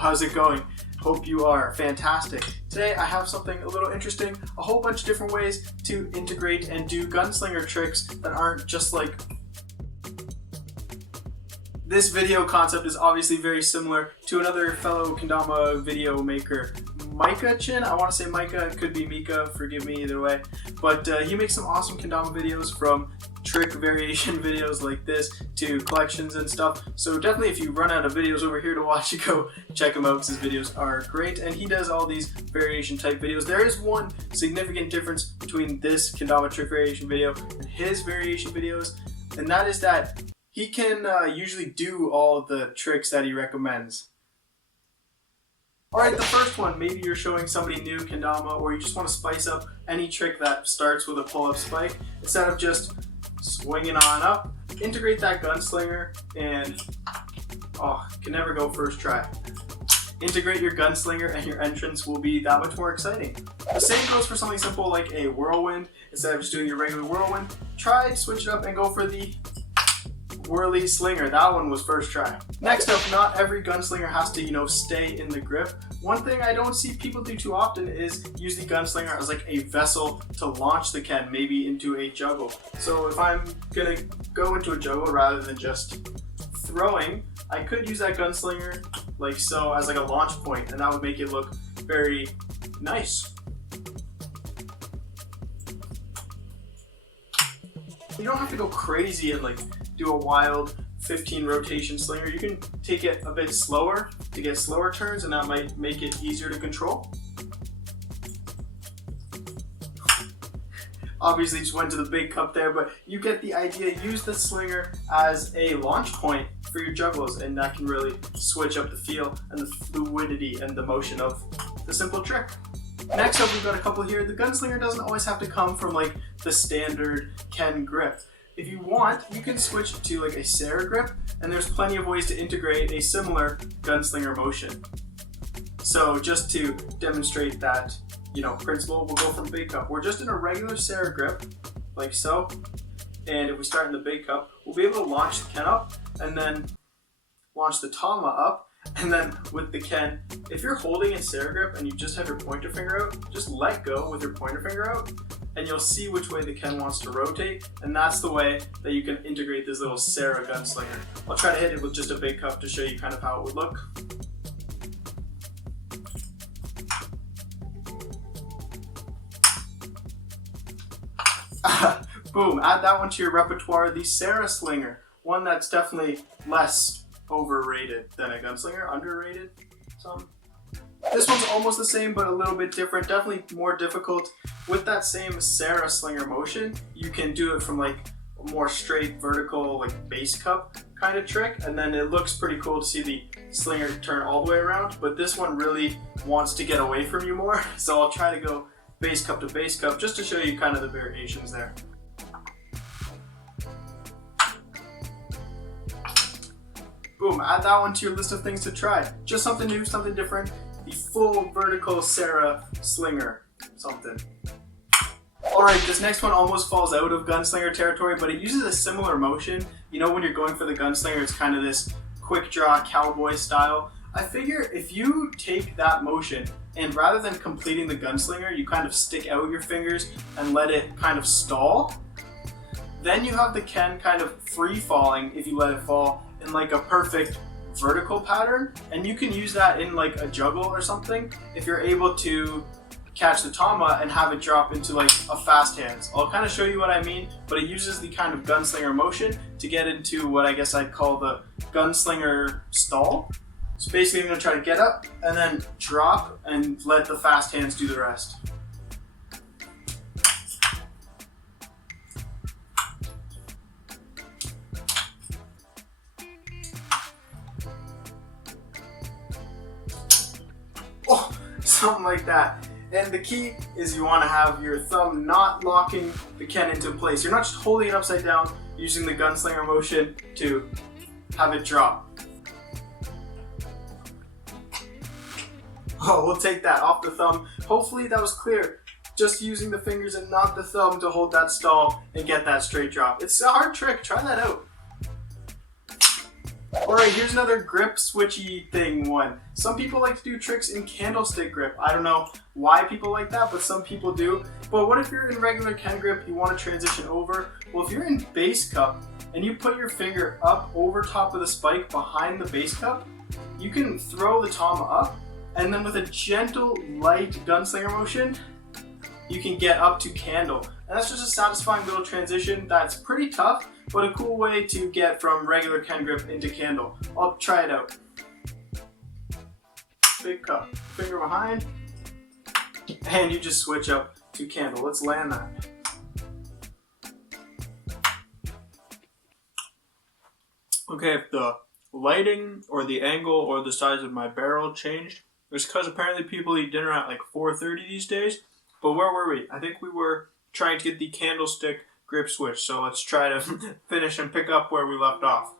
how's it going? Hope you are fantastic. Today I have something a little interesting, a whole bunch of different ways to integrate and do gunslinger tricks that aren't just like... This video concept is obviously very similar to another fellow kendama video maker, Micah Chin. I want to say Micah, it could be Mika, forgive me either way. But he makes some awesome kendama videos, from trick variation videos like this to collections and stuff. So definitely if you run out of videos over here to watch, you go check him out because his videos are great. And he does all these variation type videos. There is one significant difference between this kendama trick variation video and his variation videos, and that is that he can usually do all the tricks that he recommends. Alright, the first one, maybe you're showing somebody new kendama, or you just want to spice up any trick that starts with a pull-up spike. Instead of just swinging on up, integrate that gunslinger and, can never go first try. Integrate your gunslinger and your entrance will be that much more exciting. The same goes for something simple like a whirlwind. Instead of just doing your regular whirlwind, try, switch it up and go for the Whirlyslinger. That one was first try. Next up, not every gunslinger has to, stay in the grip. One thing I don't see people do too often is use the gunslinger as like a vessel to launch the Ken, maybe into a juggle. So if I'm gonna go into a juggle rather than just throwing, I could use that gunslinger like so as like a launch point, and that would make it look very nice. You don't have to go crazy and like do a wild 15 rotation slinger. You can take it a bit slower to get slower turns, and that might make it easier to control. Obviously just went to the big cup there, but you get the idea. Use the slinger as a launch point for your juggles, and that can really switch up the feel and the fluidity and the motion of the simple trick. Next up, we've got a couple here. The gunslinger doesn't always have to come from like the standard Ken grip. If you want, you can switch to like a Sara grip, and there's plenty of ways to integrate a similar gunslinger motion. So just to demonstrate that, principle, we'll go from big cup. We're just in a regular Sara grip, like so. And if we start in the big cup, we'll be able to launch the Ken up, and then launch the Tama up. And then with the Ken, if you're holding in Sara grip and you just have your pointer finger out, just let go with your pointer finger out, and you'll see which way the Ken wants to rotate, and that's the way that you can integrate this little Sara gunslinger. I'll try to hit it with just a big cup to show you kind of how it would look. Boom, add that one to your repertoire, the Sara slinger. One that's definitely less overrated than a gunslinger, underrated, some. This one's almost the same, but a little bit different, definitely more difficult. With that same Sara slinger motion, you can do it from like a more straight vertical, like base cup kind of trick, and then it looks pretty cool to see the slinger turn all the way around, but this one really wants to get away from you more, so I'll try to go base cup to base cup just to show you kind of the variations there. Boom, add that one to your list of things to try. Just something new, something different. The full vertical Sara slinger, something. Alright, this next one almost falls out of gunslinger territory, but it uses a similar motion. When you're going for the gunslinger, it's kind of this quick draw cowboy style. I figure if you take that motion, and rather than completing the gunslinger, you kind of stick out your fingers and let it kind of stall, then you have the Ken kind of free falling if you let it fall in like a perfect vertical pattern, and you can use that in like a juggle or something if you're able to catch the Tama and have it drop into like a fast hands. I'll kind of show you what I mean, but it uses the kind of gunslinger motion to get into what I guess I'd call the gunslinger stall. So basically I'm going to try to get up and then drop and let the fast hands do the rest. Something like that. And the key is you want to have your thumb not locking the Ken into place. You're not just holding it upside down, using the gunslinger motion to have it drop. Oh, we'll take that off the thumb. Hopefully that was clear. Just using the fingers and not the thumb to hold that stall and get that straight drop. It's a hard trick, try that out. Alright, here's another grip switchy thing one. Some people like to do tricks in candlestick grip. I don't know why people like that, but some people do. But what if you're in regular Ken grip, you want to transition over? Well, if you're in base cup and you put your finger up over top of the spike behind the base cup, you can throw the tom up, and then with a gentle, light gunslinger motion, you can get up to candle. And that's just a satisfying little transition that's pretty tough, but a cool way to get from regular Ken grip into candle. I'll try it out. Big cup, finger behind, and you just switch up to candle. Let's land that. Okay, if the lighting or the angle or the size of my barrel changed, it's because apparently people eat dinner at like 4:30 these days. But where were we? I think we were trying to get the candlestick grip switch. So let's try to finish and pick up where we left off.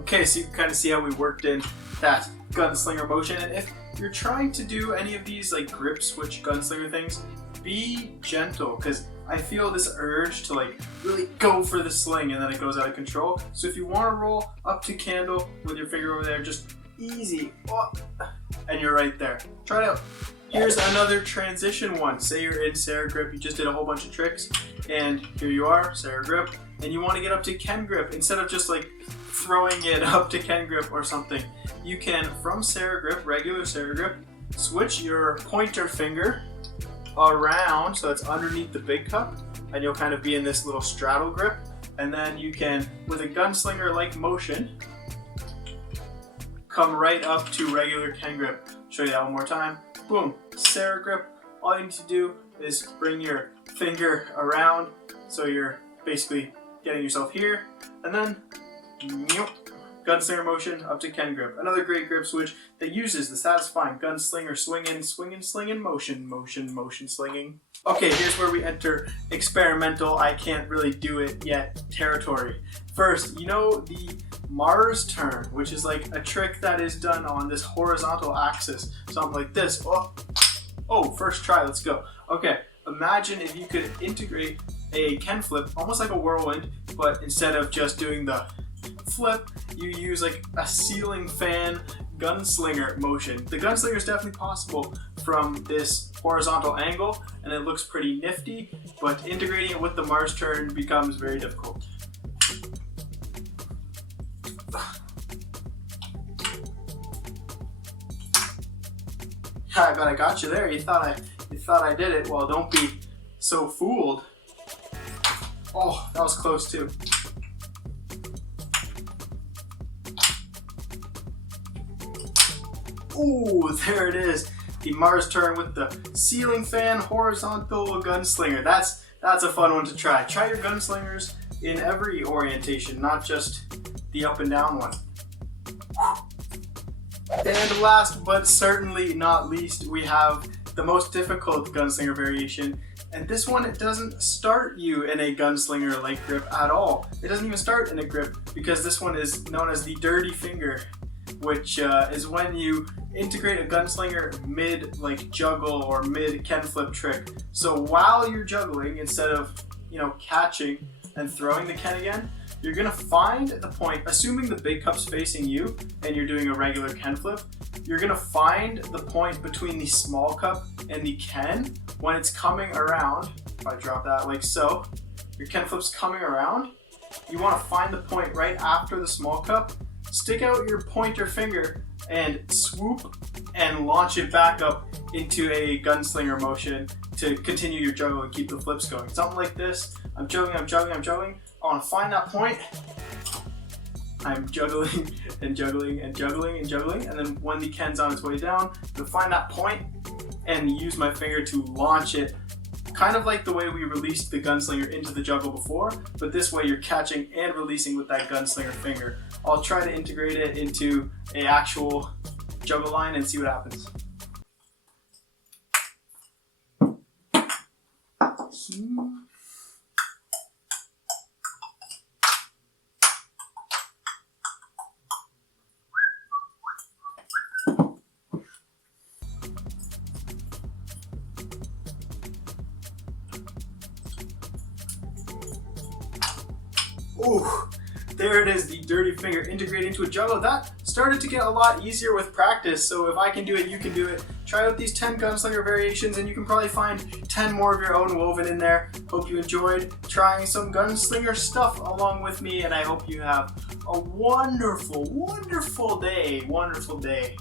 Okay, so you can kind of see how we worked in that gunslinger motion. And if you're trying to do any of these like grip switch gunslinger things, be gentle, because I feel this urge to like really go for the sling and then it goes out of control. So if you want to roll up to candle with your finger over there, just easy, and you're right there. Try it out. Here's another transition one. Say you're in Sara grip, you just did a whole bunch of tricks, and here you are, Sara grip, and you want to get up to Ken grip. Instead of just like throwing it up to Ken grip or something, you can, from Sara grip, regular Sara grip, switch your pointer finger around so it's underneath the big cup, and you'll kind of be in this little straddle grip, and then you can, with a gunslinger like motion, come right up to regular Ken grip. Show you that one more time. Boom, Sara grip. All you need to do is bring your finger around so you're basically getting yourself here, and then gunslinger motion up to Ken grip. Another great grip switch that uses the satisfying gunslinger swinging, slinging motion, slinging. Okay, here's where we enter experimental, I can't really do it yet territory. First, you know the Mars turn, which is like a trick that is done on this horizontal axis, something like this. Oh, first try, let's go. Okay, imagine if you could integrate a Ken flip, almost like a whirlwind, but instead of just doing the flip, you use like a ceiling fan gunslinger motion. The gunslinger is definitely possible from this horizontal angle, and it looks pretty nifty, but integrating it with the Mars turn becomes very difficult. I bet I got you there. You thought I did it. Well, don't be so fooled. Oh, that was close too. Ooh, there it is. The Mars turn with the ceiling fan horizontal gunslinger. That's a fun one to try. Try your gunslingers in every orientation, not just the up and down one. And last but certainly not least, we have the most difficult gunslinger variation. And this one, it doesn't start you in a gunslinger-like grip at all. It doesn't even start in a grip, because this one is known as the dirty finger, which is when you integrate a gunslinger mid like juggle or mid Ken flip trick. So while you're juggling, instead of catching and throwing the Ken again, you're gonna find the point, assuming the big cup's facing you and you're doing a regular Ken flip, you're gonna find the point between the small cup and the Ken when it's coming around. If I drop that like so, your Ken flip's coming around, you wanna find the point right after the small cup, stick out your pointer finger and swoop and launch it back up into a gunslinger motion to continue your juggle and keep the flips going. Something like this. I'm juggling. I want to find that point. I'm juggling and juggling and juggling and juggling, and then when the Ken's on its way down, to find that point and use my finger to launch it, kind of like the way we released the gunslinger into the juggle before, but this way you're catching and releasing with that gunslinger finger. I'll try to integrate it into an actual juggle line and see what happens. Ooh, there it is, the dirty finger integrated into a juggler. That started to get a lot easier with practice, so if I can do it, you can do it. Try out these 10 gunslinger variations and you can probably find 10 more of your own woven in there. Hope you enjoyed trying some gunslinger stuff along with me, and I hope you have a wonderful, wonderful day. Wonderful day.